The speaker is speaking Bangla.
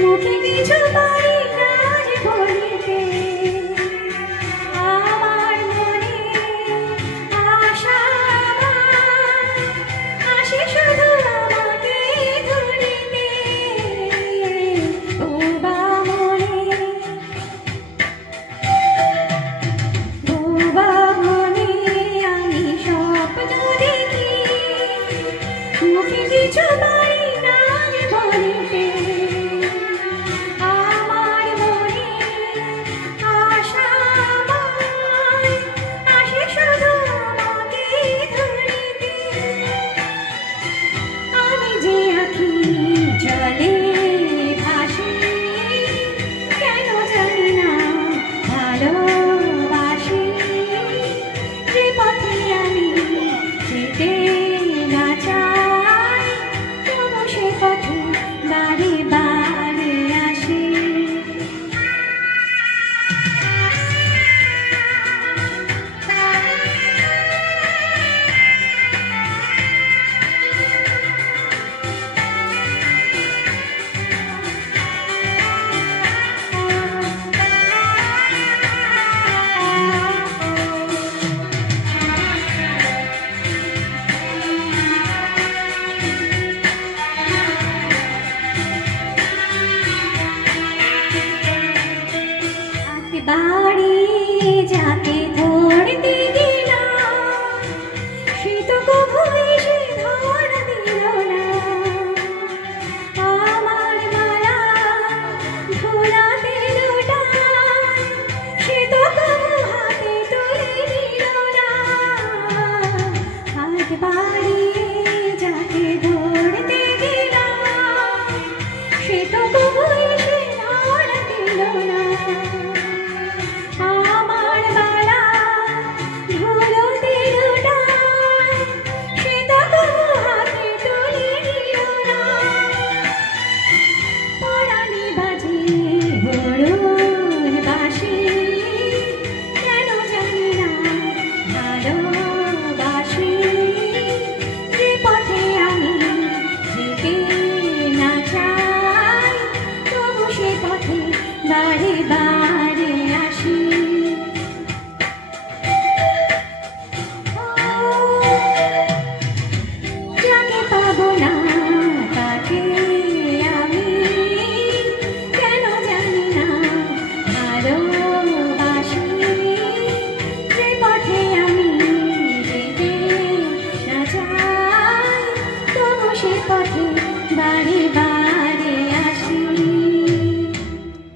মুখে কিছু পারি না যে বলিতে, আমার মনে আশা আসে শুধু আমাকে ধরিতে। ও বামনে, ও বামনে আমি স্বপ্ন দেখি, মুখে কিছু পারি না যে বলিতে, আমার মনে আশা আসে শুধু আমাকে ধরিতে। আমি যে আঁখি জলে ভাসি, কেন জানি না ভালোবাসি, যে পথে আমি যেতে না চাই, তবু সে পথে বারে বারে আসি। বাড়ি যাকে ধরতে গেলাম, সে তো কভু এসে ধরা দিল না। আমার মালা ধুলাতে লুটায়, সে তো কভু হাতে তুলে নিল না। হাত বাড়িয়ে যাকে ধরতে গেলাম, সে তো কভু এসে ধরা দিল না। আমার মালা ধুলোতে লুটায়, সে তো কভু হাতে তুলে নিল না। পরাণে বাজে বরুণ বাঁশি, কেন জানি না ভালোবাসি, যে পথে আমি যেতে না চাই, তবু সে পথে বারে বারে আসি। যাকে পাবো না তাকে আমি কেন জানি না ভালোবাসি, যে পথে আমি যেতে না চাই, তবু সে পথে বারে বারে